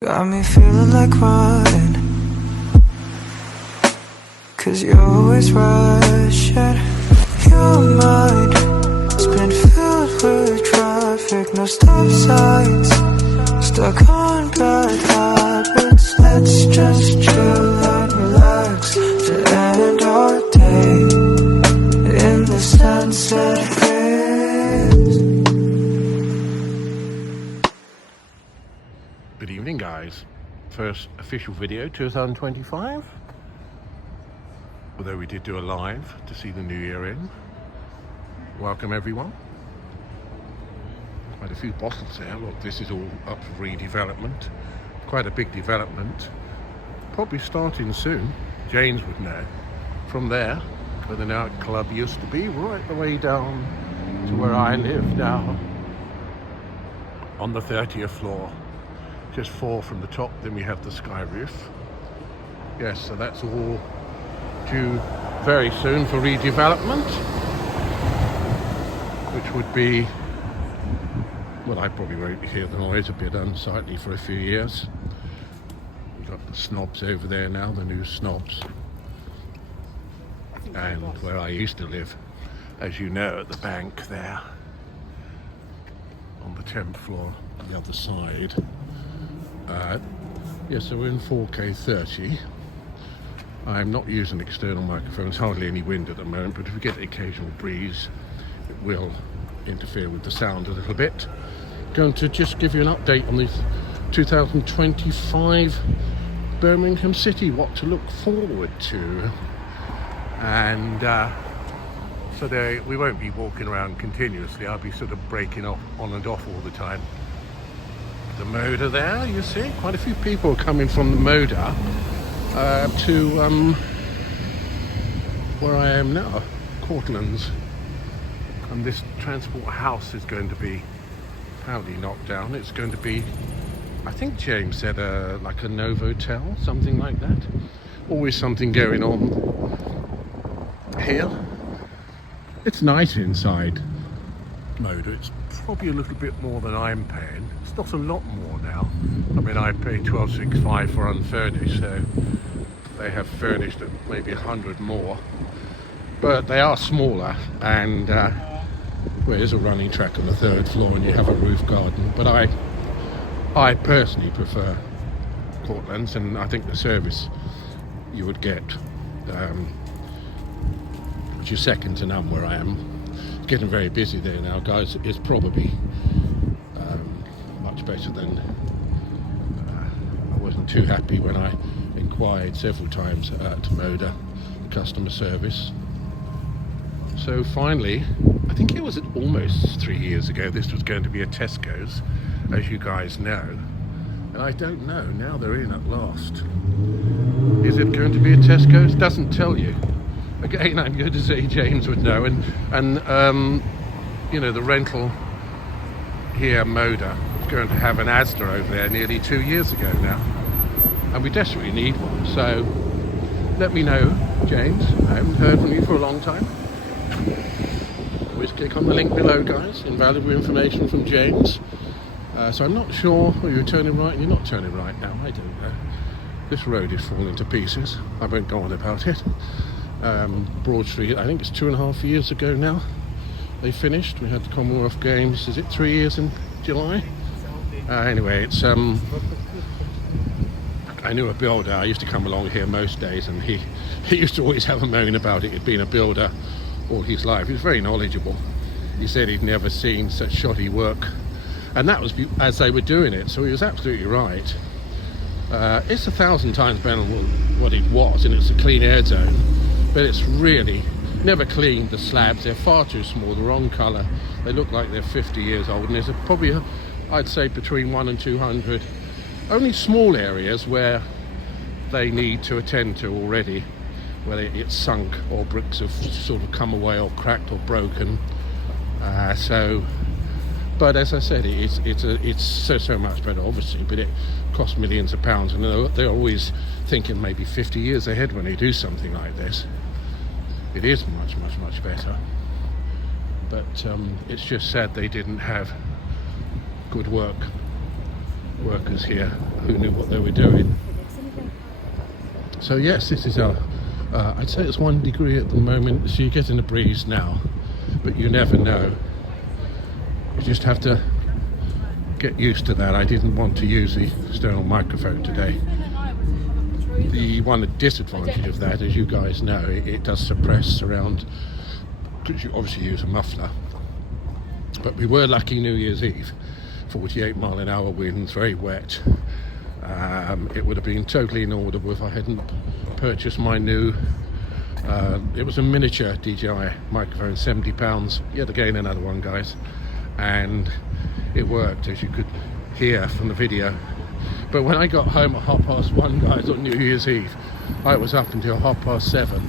Got me feeling like running, 'cause you're always rushing. Your mind has been filled with traffic, no stop signs, stuck on bad habits. Let's just chill and relax to end our day in the sunset haze. Good evening, guys. First official video 2025, although we did do a live to see the new year in. Welcome everyone. Quite a few bottles there. Look, this is all up for redevelopment. Quite a big development, probably starting soon. James would know. From there, where the nightclub used to be, right the way down to where I live now, on the 30th floor. Just 4 from the top, then we have the sky roof. Yes, so that's all due very soon for redevelopment, which would be, well, I probably won't hear the noise, a bit unsightly for a few years. We've got the snobs over there now, the new snobs. And where I used to live, as you know, at the bank there, on the 10th floor, the other side. Yeah, so we're in 4K 30. I'm not using external microphones, hardly any wind at the moment, but if we get the occasional breeze, it will interfere with the sound a little bit. Going to just give you an update on the 2025 Birmingham City, what to look forward to. And so we won't be walking around continuously. I'll be sort of breaking off on and off all the time. The Moda there, you see, quite a few people coming from the Moda to where I am now, Cortlands. And this transport house is going to be apparently knocked down. It's going to be, I think James said, like a Novotel, something like that. Always something going on here. It's nice inside Moda. It's probably a little bit more than I'm paying. It's not a lot more now. I mean, I pay $12.65 for unfurnished, so they have furnished at maybe 100 more. But they are smaller, and well, there's a running track on the 3rd floor, and you have a roof garden. But I personally prefer Cortlands, and I think the service you would get, which is second to none where I am. It's getting very busy there now, guys. It's probably much better than I wasn't too happy when I inquired several times at Moda customer service. So finally, I think it was almost 3 years ago, this was going to be a Tesco's, as you guys know, and I don't know, now they're in at last. Is it going to be a Tesco's? Doesn't tell you. Again, I'm going to say James would know, and you know, the rental here, Moda, was going to have an Asda over there nearly 2 years ago now, and we desperately need one. So let me know, James. I haven't heard from you for a long time. Always click on the link below, guys. Invaluable information from James. So I'm not sure whether you're turning right and you're not turning right now. I don't know. This road is falling to pieces. I won't go on about it. Broad Street, I think it's 2.5 years ago now they finished. We had the Commonwealth Games, is it 3 years in July? Anyway, it's I knew a builder. I used to come along here most days, and he used to always have a moan about it. He'd been a builder all his life. He was very knowledgeable. He said he'd never seen such shoddy work, and that was as they were doing it, so he was absolutely right. It's 1,000 times better than what it was, and it's a clean air zone, but it's really never cleaned. The slabs, they're far too small, the wrong colour. They look like they're 50 years old, and there's probably, I'd say, between 100 and 200 only small areas where they need to attend to already, where it's sunk or bricks have sort of come away or cracked or broken. But as I said, it's so much better, obviously, but it costs millions of pounds, and they're always thinking maybe 50 years ahead when they do something like this. It is much better, but it's just sad they didn't have good work workers here who knew what they were doing. So yes, this is our, I'd say it's 1 degree at the moment, so you're getting a breeze now, but you never know. You just have to get used to that. I didn't want to use the external microphone today. The one disadvantage of that, as you guys know, it does suppress surround, because you obviously use a muffler. But we were lucky New Year's Eve, 48-mile-an-hour winds, very wet. It would have been totally inaudible if I hadn't purchased my new, it was a miniature DJI microphone, £70. Yet again another one, guys. And it worked, as you could hear from the video. But when I got home at 1:30, guys, on New Year's Eve, I was up until 7:30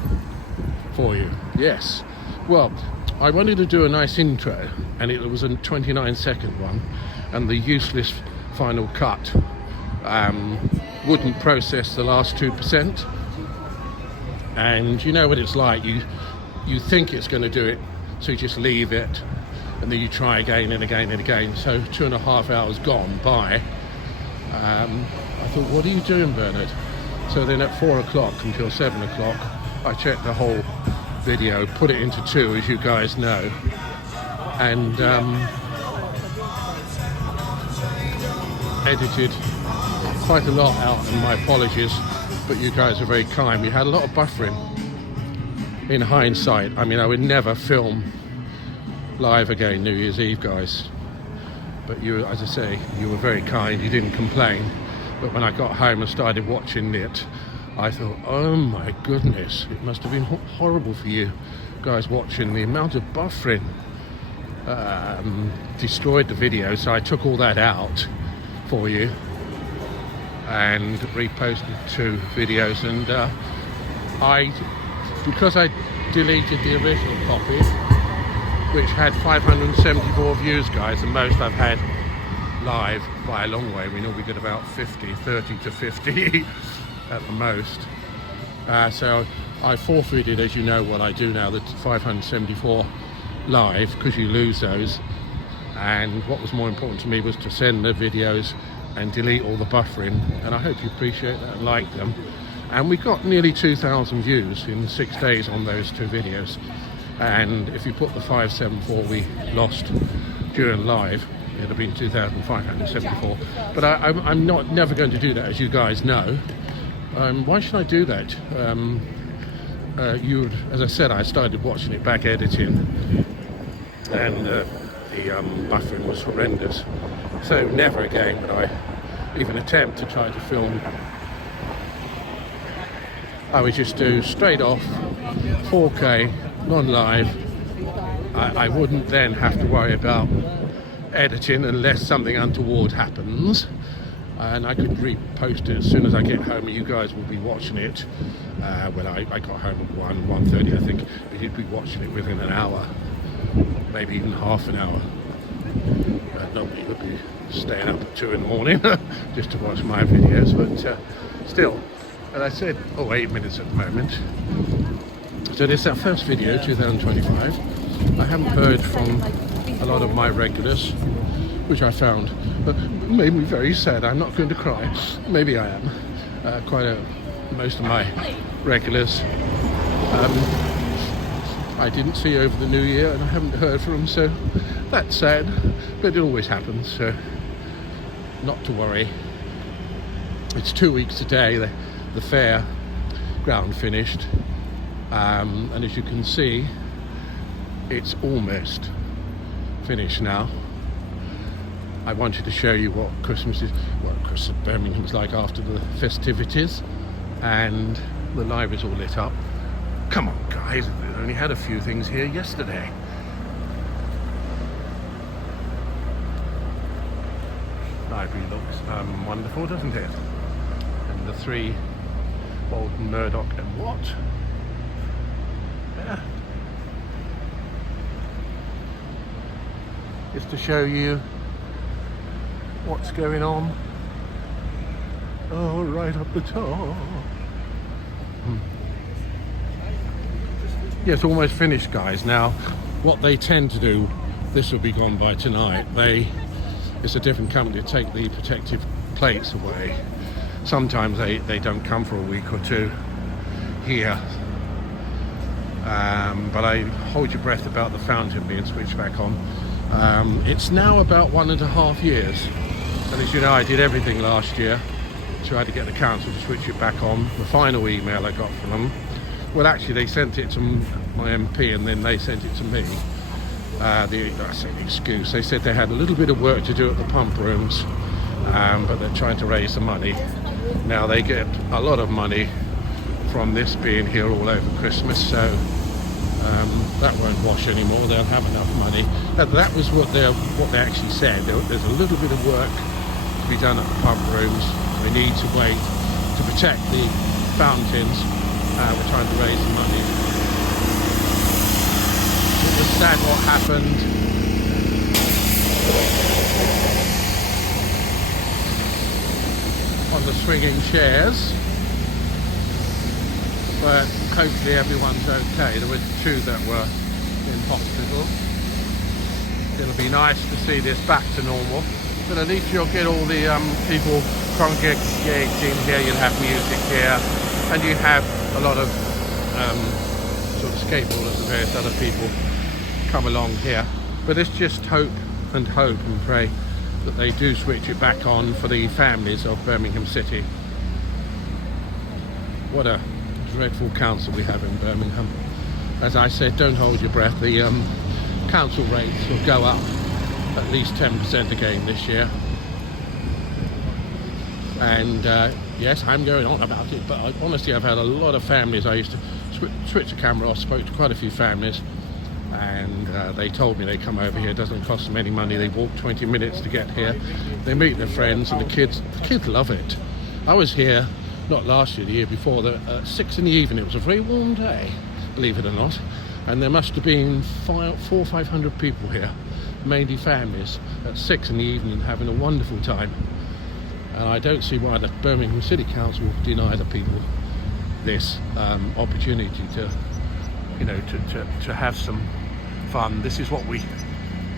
for you. Yes. Well, I wanted to do a nice intro, and it was a 29-second one, and the useless final cut wouldn't process the last 2%. And you know what it's like. You think it's going to do it, so you just leave it, and then you try again and again and again. So 2.5 hours gone by. I thought, what are you doing, Bernard? So then at 4 o'clock until 7 o'clock, I checked the whole video, put it into 2, as you guys know, and edited quite a lot out, and my apologies, but you guys are very kind. We had a lot of buffering. In hindsight, I mean, I would never film live again New Year's Eve, guys. But you, as I say, you were very kind, you didn't complain. But when I got home and started watching it, I thought, oh my goodness, it must have been horrible for you guys watching. The amount of buffering destroyed the video, so I took all that out for you and reposted 2 videos. And because I deleted the original copy, which had 574 views, guys, the most I've had live by a long way. We normally get about 30 to 50 at the most. So I forfeited, as you know what I do now, the 574 live, because you lose those. And what was more important to me was to send the videos and delete all the buffering. And I hope you appreciate that and like them. And we got nearly 2,000 views in 6 days on those 2 videos. And if you put the 574 we lost during live, it'd have been 2,574. But I'm never going to do that, as you guys know. Why should I do that? As I said, I started watching it back editing, and the buffering was horrendous. So never again would I even attempt to try to film. I would just do straight off 4K, non-live. I wouldn't then have to worry about editing unless something untoward happens, and I could repost it as soon as I get home, and you guys will be watching it when I got home at 1:30, I think. But you'd be watching it within an hour, maybe even half an hour. Nobody would be staying up at 2 in the morning just to watch my videos, but still, as I said, 8 minutes at the moment. So this is our first video, 2025. I haven't heard from a lot of my regulars, which I found made me very sad. I'm not going to cry. Maybe I am. Most of my regulars I didn't see over the new year, and I haven't heard from them, so that's sad, but it always happens, so not to worry. It's 2 weeks today, the fair ground finished, and as you can see, it's almost finished now. I wanted to show you what Christmas Birmingham's like after the festivities, and the library's all lit up. Come on, guys, we only had a few things here yesterday. Library looks wonderful, doesn't it? And the 3 Bolton, Murdoch and Watt. Yeah. Just to show you what's going on. Oh, right up the top. Yeah, it's almost finished, guys. Now, what they tend to do, this will be gone by tonight. It's a different company to take the protective plates away. Sometimes they don't come for a week or two here. But I hold your breath about the fountain being switched back on. It's now about 1.5 years. And as you know, I did everything last year. Tried to get the council to switch it back on. The final email I got from them, well, actually they sent it to my MP and then they sent it to me. That's an excuse. They said they had a little bit of work to do at the pump rooms, but they're trying to raise the money. Now they get a lot of money from this being here all over Christmas, so that won't wash anymore. They'll have enough money. That was what they actually said. There's a little bit of work to be done at the pump rooms. We need to wait to protect the fountains. We're trying to raise the money. It was sad what happened. On the swinging chairs. But hopefully everyone's okay. There were 2 that were in hospital. It'll be nice to see this back to normal. But at least you'll get all the people congregating here. You'll have music here, and you have a lot of sort of skateboarders and various other people come along here. But it's just hope and pray that they do switch it back on for the families of Birmingham City. What a dreadful council we have in Birmingham. As I said, don't hold your breath. The council rates will go up at least 10% again this year. And yes, I'm going on about it, but honestly I've had a lot of families. I used to switch the camera off, spoke to quite a few families, and they told me they come over here. It doesn't cost them any money. They walk 20 minutes to get here. They meet their friends, and the kids love it. I was here not last year, the year before, at 6 in the evening. It was a very warm day, believe it or not, and there must have been 400 or 500 people here, mainly families, at 6 in the evening having a wonderful time. And I don't see why the Birmingham City Council will deny the people this opportunity to, you know, to have some fun. This is what we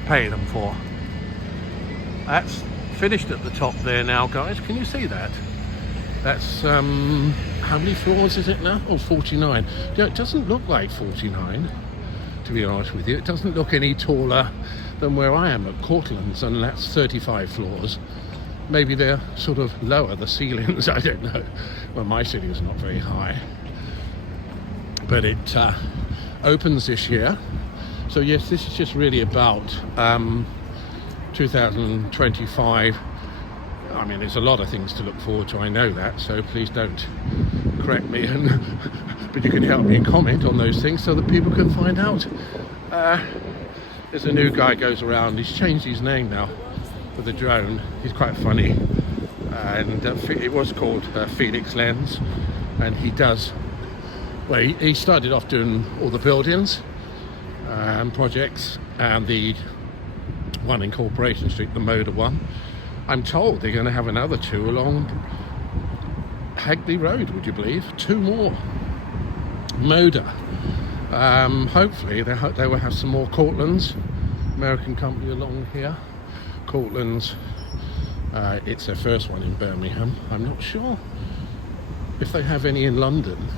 pay them for. That's finished at the top there now, guys. Can you see that? That's how many floors is it now? Oh, 49. You know, it doesn't look like 49, to be honest with you. It doesn't look any taller than where I am at Cortlands, and that's 35 floors. Maybe they're sort of lower, the ceilings, I don't know. Well, my ceiling is not very high. But it opens this year. So yes, this is just really about 2025. I mean, there's a lot of things to look forward to, I know that, so please don't correct me, but you can help me and comment on those things so that people can find out. There's a new guy goes around, he's changed his name now for the drone. He's quite funny, and it was called Phoenix Lens, and he does, well, he started off doing all the buildings and projects, and the one in Corporation Street, the Motor one. I'm told they're going to have another 2 along Hagley Road, would you believe? 2 more. Motor. Hopefully they will have some more Cortlands, American company along here. Cortlands, it's their first one in Birmingham. I'm not sure if they have any in London,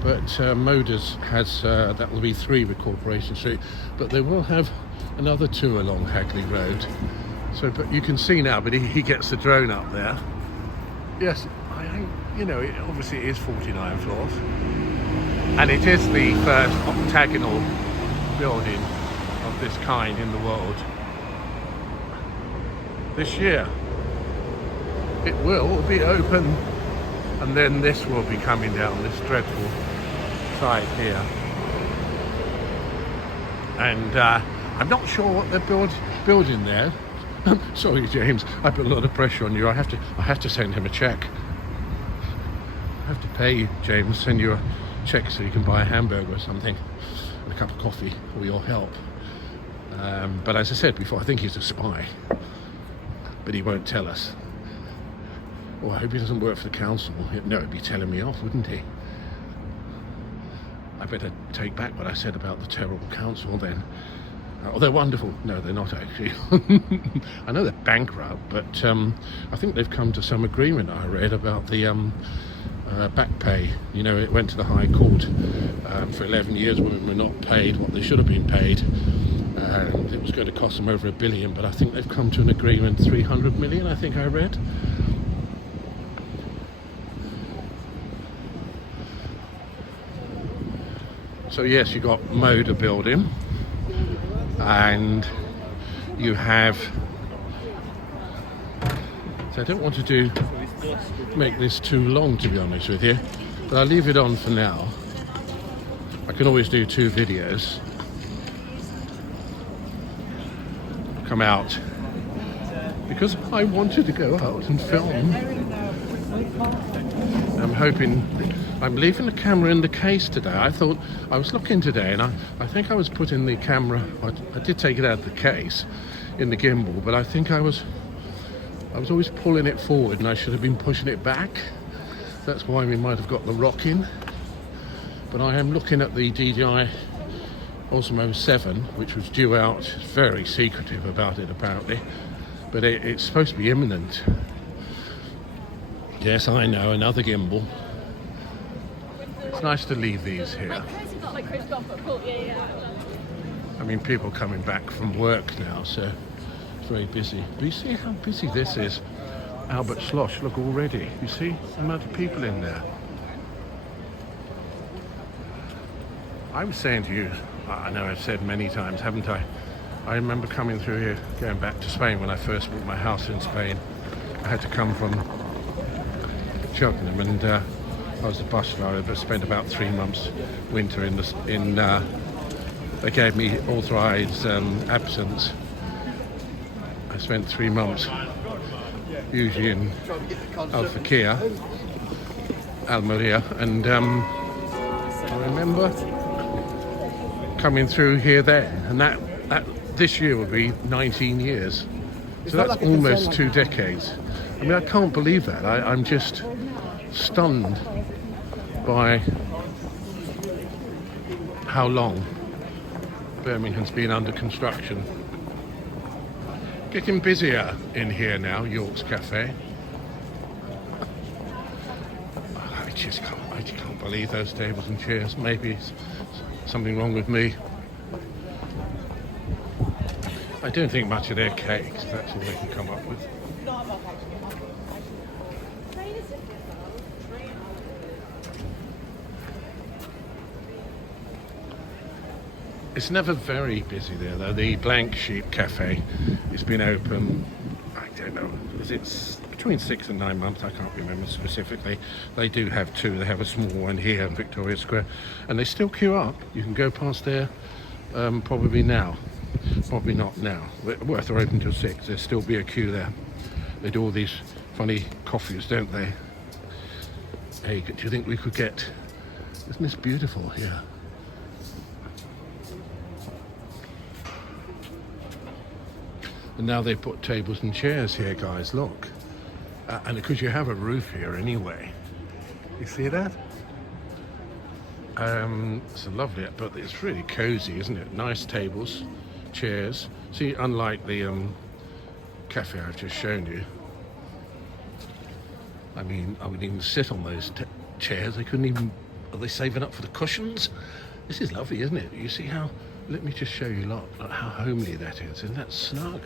but Motors has, that will be 3 with Corporation Street, but they will have another 2 along Hagley Road. So, but you can see now, but he gets the drone up there. Yes, I think, you know, obviously it is 49 floors. And it is the first octagonal building of this kind in the world. This year, it will be open, and then this will be coming down this dreadful side here. And I'm not sure what they're building there. Sorry, James, I put a lot of pressure on you. I have to send him a check. I have to pay James, send you a check so you can buy a hamburger or something and a cup of coffee for your help. But as I said before, I think he's a spy, but he won't tell us. Oh, I hope he doesn't work for the council. No, he'd be telling me off, wouldn't he? I better take back what I said about the terrible council then. Oh, they're wonderful. No, they're not actually. I know they're bankrupt, but I think they've come to some agreement, I read, about the back pay. You know, it went to the High Court for 11 years. Women were not paid what they should have been paid. It was going to cost them over $1 billion, but I think they've come to an agreement, 300 million, I think I read. So yes, you've got motor building, and you have, so I don't want to make this too long, to be honest with you, but I'll leave it on for now. I can always do 2 videos, come out, because I wanted to go out and film. I'm hoping, I'm leaving the camera in the case today. I thought, I was looking today, and I think I was putting the camera, I did take it out of the case in the gimbal, but I think I was always pulling it forward, and I should have been pushing it back. That's why we might have got the rock in. But I am looking at the DJI Osmo 7, which was due out. It's very secretive about it, apparently, but it's supposed to be imminent. Yes, I know, another gimbal. It's nice to leave these here. I mean, people coming back from work now, so it's very busy. But you see how busy this is? Albert Schloss, look already. You see the amount of people in there. I was saying to you, I know I've said many times, haven't I? I remember coming through here, going back to Spain when I first bought my house in Spain. I had to come from Cheltenham, and I was a bus driver, but spent about 3 months winter they gave me authorised absence. I spent 3 months usually in Alfaquia, Almeria, and I remember coming through here then, and that this year will be 19 years. So that's almost 2 decades. I mean, I can't believe that. I'm just stunned by how long Birmingham's been under construction. Getting busier in here now, York's Cafe. I just can't believe those tables and chairs. Maybe it's something wrong with me. I don't think much of their cakes. That's all they can come up with. It's never very busy there, though. The Blank Sheep Cafe has been open, I don't know, it's between 6 and 9 months, I can't remember specifically. They do have 2. They have a small one here in Victoria Square, and they still queue up. You can go past there probably now. Probably not now. Well, if they're open till 6, there'll still be a queue there. They do all these funny coffees, don't they? Hey, do you think we could get... Isn't this beautiful here? And now they've put tables and chairs here, guys, look. And because you have a roof here anyway. You see that? It's lovely, but it's really cozy, isn't it? Nice tables, chairs. See, unlike the cafe I've just shown you. I mean, I wouldn't even sit on those chairs. They couldn't even... Are they saving up for the cushions? This is lovely, isn't it? You see how... Let me just show you, look how homely that is. Isn't that snug?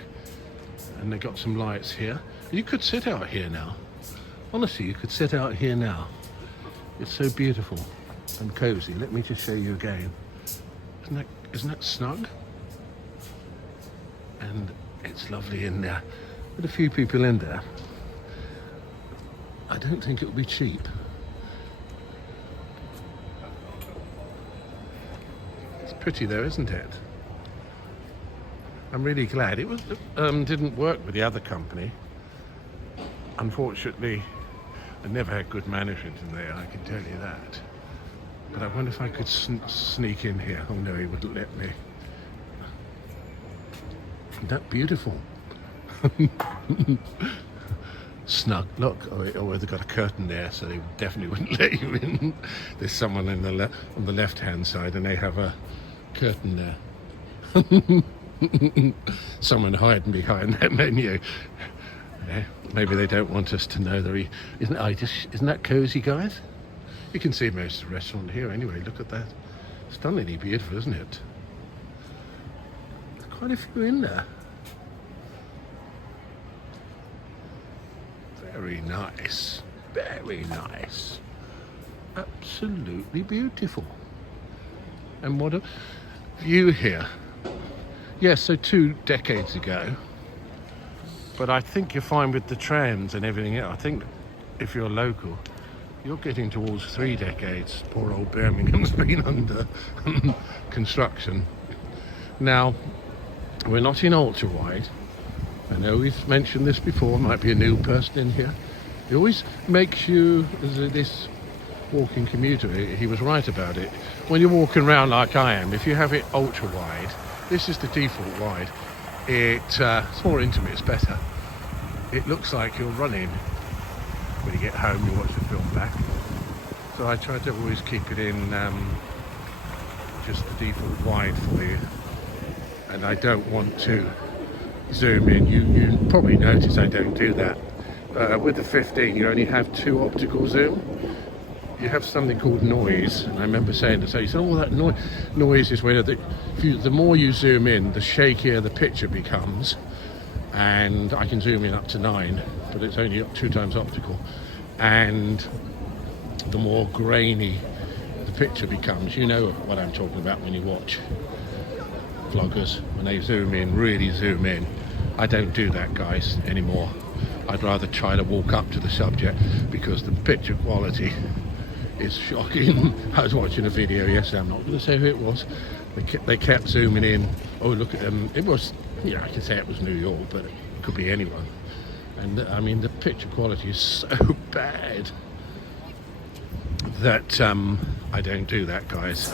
And they got some lights here. You could sit out here now. Honestly, you could sit out here now. It's so beautiful and cozy. Let me just show you again. Isn't that snug? And it's lovely in there. With a few people in there. I don't think it will be cheap. It's pretty though, isn't it? I'm really glad. It was didn't work with the other company. Unfortunately, I never had good management in there, I can tell you that. But I wonder if I could sneak in here. Oh no, he wouldn't let me. Isn't that beautiful? Snug. Look, oh, they've got a curtain there, so they definitely wouldn't let you in. There's someone on the left-hand side, and they have a curtain there. Someone hiding behind that menu. Yeah, maybe they don't want us to know that isn't that cozy, guys? You can see most of the restaurant here anyway. Look at that. Stunningly beautiful, isn't it? There's quite a few in there. Very nice. Very nice. Absolutely beautiful. And what a view here. Yes, so 2 decades ago. But I think you're fine with the trams and everything else. I think if you're local, you're getting towards 3 decades. Poor old Birmingham's been under construction. Now, we're not in ultra wide. I know we've mentioned this before, might be a new person in here. It always makes you, as this walking commuter, he was right about it. When you're walking around like I am, if you have it ultra wide, this is the default wide, it's more intimate, it's better. It looks like you're running. When you get home, you watch the film back. So I try to always keep it in just the default wide for you. And I don't want to zoom in. You probably notice I don't do that. With the 15, you only have 2 optical zoom. You have something called noise, and I remember saying to say, "Oh, that noise is when the more you zoom in, the shakier the picture becomes." And I can zoom in up to 9, but it's only up 2 times optical, and the more grainy the picture becomes. You know what I'm talking about when you watch vloggers when they zoom in, really zoom in. I don't do that, guys, anymore. I'd rather try to walk up to the subject because the picture quality is shocking. I was watching a video yesterday, I'm not going to say who it was. They kept zooming in. Oh, look at them. It was, I can say it was New York, but it could be anyone. And I mean, the picture quality is so bad that I don't do that, guys.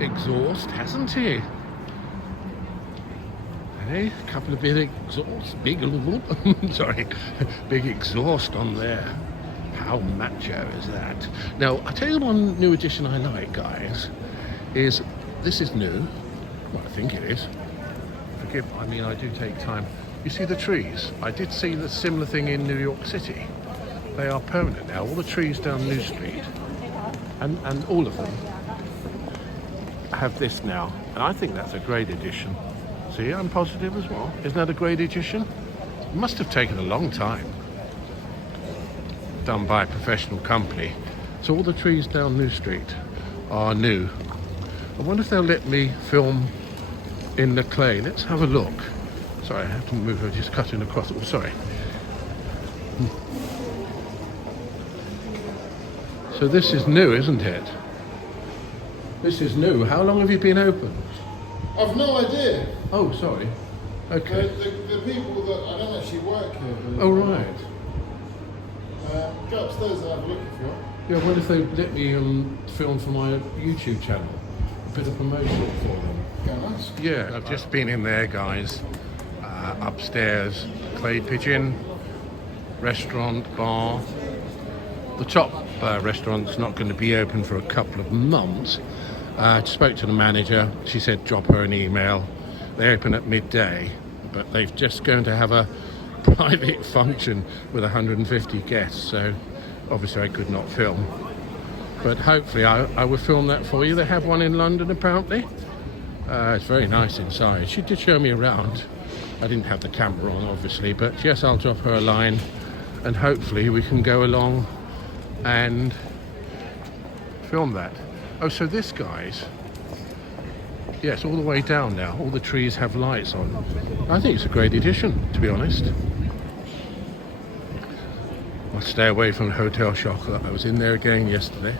Exhaust, hasn't he? Hey, a couple of big exhaust, big exhaust on there. How macho is that? Now, I tell you one new addition I like, guys, is this is new. Well, I think it is. Forgive, I mean, I do take time. You see the trees? I did see the similar thing in New York City. They are permanent now. All the trees down New Street, and all of them have this now, and I think that's a great addition. See, I'm positive as well. Isn't that a great addition? It must have taken a long time. Done by a professional company. So all the trees down New Street are new. I wonder if they'll let me film in the clay. Let's have a look. Sorry, I have to move. I'm just cutting across. Oh, sorry. So this is new, isn't it? This is new. How long have you been open? I've no idea. Oh, sorry. Okay. The people that I don't actually work here. Oh, right. Go upstairs and have a look if you want. Yeah, what if they let me film for my YouTube channel? A bit of promotion for them. Go and ask. Yeah, I've just been in there, guys. Upstairs, Clay Pigeon, restaurant, bar. The top restaurant's not going to be open for a couple of months. I spoke to the manager. She said drop her an email. They open at midday, but they're just going to have a private function with 150 guests, so obviously I could not film. But hopefully I will film that for you. They have one in London apparently. It's very nice inside. She did show me around. I didn't have the camera on obviously, but yes, I'll drop her a line and hopefully we can go along and film that. Oh, so this, guys, yes, all the way down now. All the trees have lights on. I think it's a great addition, to be honest. I'll stay away from the hotel chocolate. I was in there again yesterday.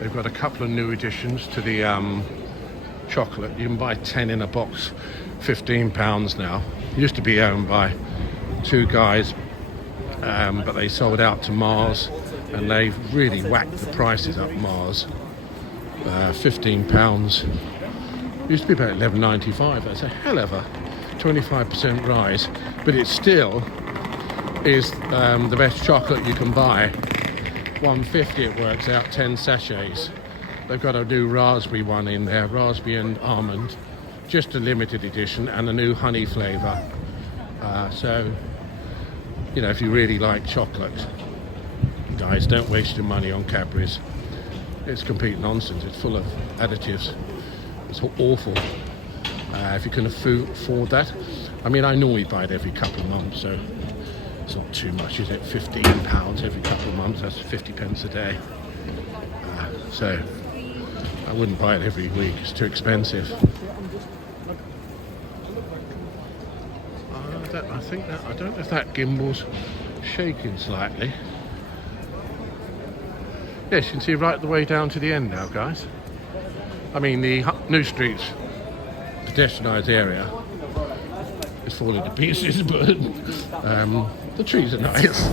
They've got a couple of new additions to the chocolate. You can buy 10 in a box, £15 now. It used to be owned by two guys, but they sold out to Mars, and they've really whacked the prices up Mars. £15. Used to be about £11.95. That's a hell of a 25% rise, but it still is the best chocolate you can buy. £1.50 it works out, 10 sachets. They've got a new raspberry one in there, raspberry and almond, just a limited edition, and a new honey flavour. So, you know, if you really like chocolate, guys, don't waste your money on Cadbury's. It's complete nonsense. It's full of additives. It's awful. If you can afford that. I mean, I normally buy it every couple of months, so it's not too much, is it? £15 every couple of months, that's 50p a day. So I wouldn't buy it every week, it's too expensive. I don't know if that gimbal's shaking slightly. Yes, you can see right the way down to the end now, guys. I mean, the New Street's pedestrianised area is falling to pieces, but the trees are nice.